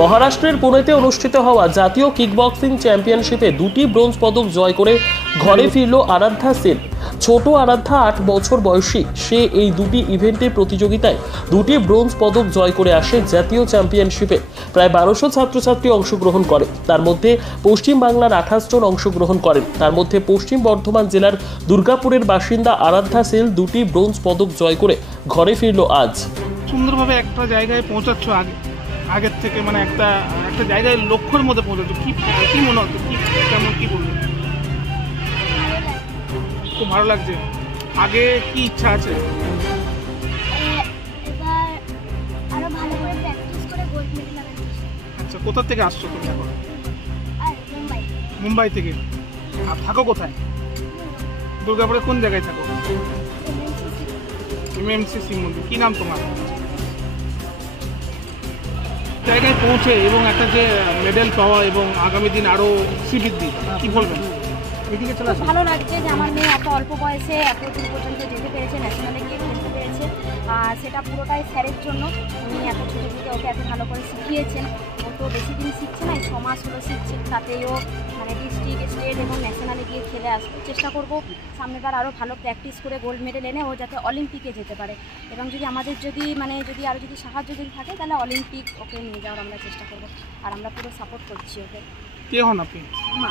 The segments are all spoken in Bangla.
মহারাষ্ট্রের পুনেতে অনুষ্ঠিত হওয়া জাতীয় কিকবক্সিং চ্যাম্পিয়নশিপে 2টি ব্রোঞ্জ পদক জয় করে ঘরে ফিরল আরাধ্যা সেন। ছোট আরাধ্যা 8 বছর বয়সী, সে এই 2টি ইভেন্টের প্রতিযোগিতায় 2টি ব্রোঞ্জ পদক জয় করে আসে জাতীয় চ্যাম্পিয়নশিপে। প্রায় 1200 ছাত্রছাত্রী অংশগ্রহণ করে, তার মধ্যে পশ্চিম বাংলার 28 জন অংশগ্রহণ করেন। তার মধ্যে পশ্চিম বর্ধমান জেলার দুর্গাপুরের বাসিন্দা আরাধ্যা সেন 2টি ব্রোঞ্জ পদক জয় করে ঘরে ফিরল আজ। সুন্দরভাবে একটা জায়গায় পৌঁছাচ্ছ আগের থেকে, মানে একটা জায়গায় লক্ষ্যের মধ্যে পৌঁছাচ্ছ, কি মনে হচ্ছে, কেমন কি বলবো? খুব ভালো লাগছে। আগে কি ইচ্ছা আছে? আচ্ছা, কোথা থেকে আসছো তুমি এখন? মুম্বাই থেকে। আর থাকো কোথায়? দুর্গাপুরে কোন জায়গায় থাকো? MMCC মন্দির। কি নাম তোমার? জায়গায় পৌঁছে এবং একটা যে মেডেল পাওয়া এবং আগামী দিন আরো বৃদ্ধি, কি বলবেন? এদিকে চলে আসুন। ভালো লাগছে যে আমার মেয়ে এত অল্প বয়সে এত দূর পর্যন্ত যেতে পেরেছে, ন্যাশনালে গিয়ে খেলতে পেরেছে। আর সেটা পুরোটাই স্যারের জন্য। উনি এত ছোটো থেকে ওকে এত ভালো করে শিখিয়েছেন। ও তো বেশি দিন শিখছে না, 6 মাস হলো শিখছে। তাতেও মানে ডিস্ট্রিক্ট, স্টেট এবং ন্যাশনালে গিয়ে খেলে আসবো। চেষ্টা করব সামনেবার আরও ভালো প্র্যাকটিস করে গোল্ড মেডেল এনে ও যাতে অলিম্পিকে যেতে পারে। এবং যদি আমাদের যদি আরও যদি সাহায্য যদি থাকে তাহলে অলিম্পিক ওকে নিয়ে যাওয়ার আমরা চেষ্টা করব। আর আমরা পুরো সাপোর্ট করছি ওকে। কে হন আপনি? মা।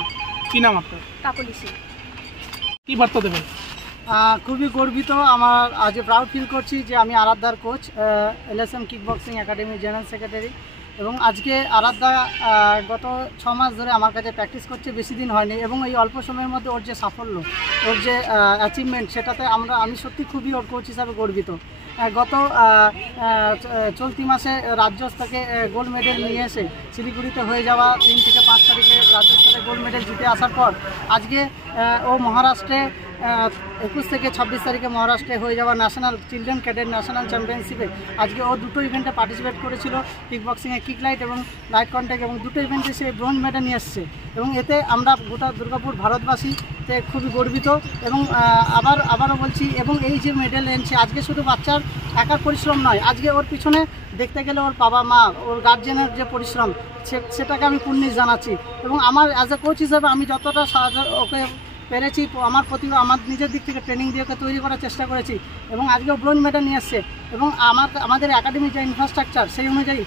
কি নাম আপনার? কাকলি সিং। কি বার্তা দেবেন? খুবই গর্বিত, আমার আজ প্রাউড ফিল করছি যে আমি আরাধ্যার coach, LSM kickboxing academy general secretary. এবং আজকে আরাধ্যা গত 6 মাস ধরে আমার কাছে প্র্যাকটিস করছে, বেশি দিন হয়নি। এবং এই অল্প সময়ের মধ্যে ওর যে সাফল্য, ওর যে অ্যাচিভমেন্ট, সেটাতে আমি সত্যি খুবই ওর কোচ হিসাবে গর্বিত। গত চলতি মাসে রাজ্য স্তরে গোল্ড মেডেল নিয়ে এসে শিলিগুড়িতে হয়ে যাওয়া 3 থেকে 5 তারিখে রাজ্য স্তরে গোল্ড মেডেল জিতে আসার পর আজকে ও মহারাষ্ট্রে 21 থেকে 26 তারিখে মহারাষ্ট্রে হয়ে যাওয়া ন্যাশনাল চিলড্রেন ক্যাডেট ন্যাশনাল চ্যাম্পিয়নশিপে আজকে ও 2টো ইভেন্টে পার্টিসিপেট করেছিল, কিকবক্সিংয়ে কিক লাইট এবং লাইট কন্ট্যাক্ট, এবং 2টো ইভেন্টে সে ব্রোঞ্জ মেডেল নিয়ে এসছে। এবং এতে আমরা গোটা দুর্গাপুর ভারতবাসীতে খুবই গর্বিত। এবং আবারও বলছি, এবং এই যে মেডেল এনেছে আজকে শুধু বাচ্চার একার পরিশ্রম নয়, আজকে ওর পিছনে দেখতে গেলে ওর বাবা মা, ওর গার্জেনের যে পরিশ্রম, সেটাকে আমি কুর্নিশ জানাচ্ছি। এবং আমার অ্যাজ এ কোচ হিসাবে আমি যতটা সাহায্য ওকে পেরেছি, আমার আমার নিজের দিক থেকে ট্রেনিং দিয়ে ওকে তৈরি করার চেষ্টা করেছি। এবং আজকেও ব্রোঞ্জ মেডেল নিয়ে এসছে। এবং আমাদের একাডেমির যে ইনফ্রাস্ট্রাকচার, সেই অনুযায়ী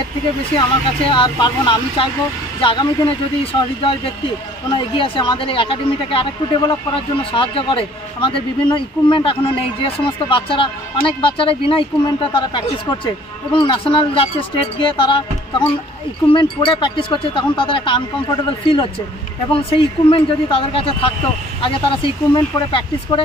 এর থেকে বেশি আমার কাছে আর পারবো না। আমি চাইবো যে আগামী দিনে যদি সহৃদয় ব্যক্তি কোনো এগিয়ে আসে, আমাদের এই একাডেমিটাকে আরেকটু ডেভেলপ করার জন্য সাহায্য করে। আমাদের বিভিন্ন ইকুইপমেন্ট এখনও নেই, যে সমস্ত অনেক বাচ্চারাই বিনা ইকুইপমেন্টে তারা প্র্যাকটিস করছে এবং ন্যাশনাল যাচ্ছে, স্টেট গিয়ে তারা তখন ইকুইপমেন্ট পরে প্র্যাকটিস করছে, তখন তাদের একটা আনকমফোর্টেবল ফিল হচ্ছে। এবং সেই ইকুইপমেন্ট যদি তাদের কাছে থাকতো, আগে তারা সেই ইকুইপমেন্ট পরে প্র্যাকটিস করে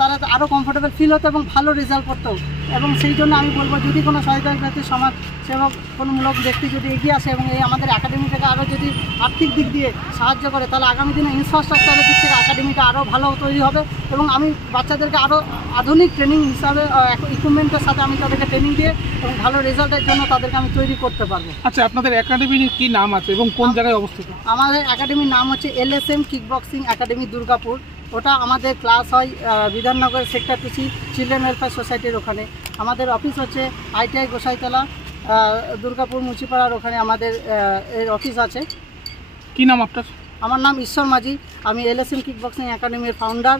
তারা আরও কমফোর্টেবল ফিল হতো এবং ভালো রেজাল্ট করতো। এবং সেই জন্য আমি বলবো, যদি কোনো সহায়তা ব্যক্তি, সমাজ সেবক, কোনোমূলক ব্যক্তি যদি এগিয়ে আসে এবং এই আমাদের একাডেমিটাকে আরও যদি আর্থিক দিক দিয়ে সাহায্য করে, তাহলে আগামী দিনে ইনফ্রাস্ট্রাকচারের দিক থেকে একাডেমিটা আরও ভালো তৈরি হবে। এবং আমি বাচ্চাদেরকে আরও আধুনিক ট্রেনিং হিসাবে ইকুইপমেন্টের সাথে আমি তাদেরকে ট্রেনিং দিয়ে এবং ভালো রেজাল্টের জন্য তাদেরকে আমি তৈরি করতে পারবো। আচ্ছা, আপনাদের একাডেমির কি নাম আছে এবং কোন জায়গায় অবস্থিত? আমাদের একাডেমির নাম হচ্ছে LSM কিকবক্সিং একাডেমি দুর্গাপুর। ওটা আমাদের ক্লাস হয় Bidhannagar sector 2C children welfare সোসাইটির ওখানে। আমাদের অফিস হচ্ছে ITI গোসাইতলা, দুর্গাপুর মুচিপাড়ার ওখানে আমাদের এর অফিস আছে। কি নাম আপনার? আমার নাম ঈশ্বর মাঝি। আমি LSM কিকবক্সিং একাডেমির ফাউন্ডার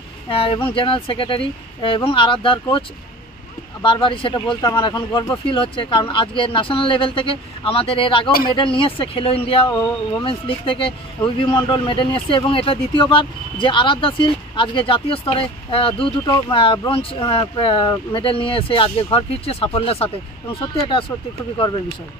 এবং জেনারেল সেক্রেটারি এবং আরাধ্যার কোচ। বারবারই সেটা বলতে আমার এখন গর্ব ফিল হচ্ছে, কারণ আজকে ন্যাশনাল লেভেল থেকে আমাদের এর আগেও মেডেল নিয়ে এসছে, খেলো ইন্ডিয়া ও ওমেন্স লিগ থেকে উইবি মণ্ডল মেডেল নিয়ে এসছে। এবং এটা দ্বিতীয়বার যে আরাধ্যা সিল আজকে জাতীয় স্তরে দুটো ব্রোঞ্জ মেডেল নিয়ে এসে আজকে ঘর ফিরছে সাফল্যের সাথে। এবং এটা সত্যি খুবই গর্বের বিষয়।